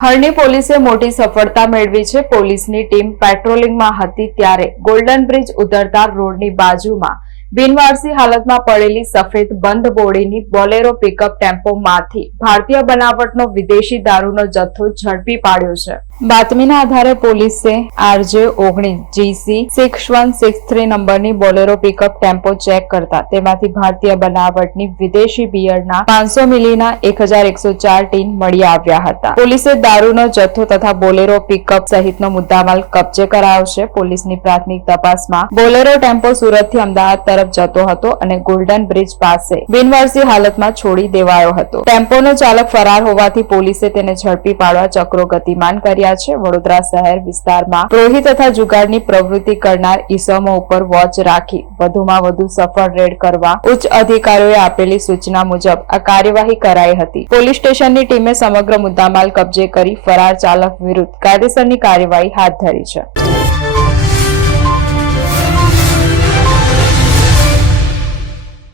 હરણી પોલીસે મોટી સફળતા મેળવી છે। પોલીસની ટીમ પેટ્રોલિંગમાં હતી ત્યારે ગોલ્ડન બ્રિજ ઉતરતા રોડની બાજુમાં બિનવારસી હાલતમાં પડેલી સફેદ બંધ બોડીની બોલેરો પિકઅપ ટેમ્પોમાંથી ભારતીય બનાવટનો વિદેશી દારૂનો જથ્થો ઝડપી પાડ્યો છે। બાતમીના આધારે પોલીસે RJ19GC6163 નંબરની બોલેરો પિકઅપ ટેમ્પો ચેક કરતા તેમાંથી ભારતીય બનાવટની વિદેશી બિયરના 500 મિલીના 1104 ટીન મળી આવ્યા હતા। પોલીસે દારૂનો જથ્થો તથા બોલેરો પિકઅપ સહિતનો મુદ્દામાલ કબજે કરાયો છે। પોલીસની પ્રાથમિક તપાસમાં બોલેરો ટેમ્પો સુરતથી અમદાવાદ તરફ જતો હતો અને ગોલ્ડન બ્રિજ પાસે બિનવારસી હાલતમાં છોડી દેવાયો હતો। ટેમ્પોનો ચાલક ફરાર હોવાથી પોલીસે તેને ઝડપી પાડવા ચક્રો ગતિમાન કર્યા છે। વડોદરા શહેર વિસ્તારમાં પ્રોહી તથા જુગારની પ્રવૃત્તિ કરનાર ઈસમો ઉપર વોચ રાખી વધુમાં વધુ સફળ રેડ કરવા ઉચ્ચ અધિકારીઓએ આપેલી સૂચના મુજબ આ કાર્યવાહી કરાઈ હતી। પોલીસ સ્ટેશનની ટીમે સમગ્ર મુદ્દામાલ કબજે કરી ફરાર ચાલક વિરુદ્ધ કાયદેસરની કાર્યવાહી હાથ ધરી છે।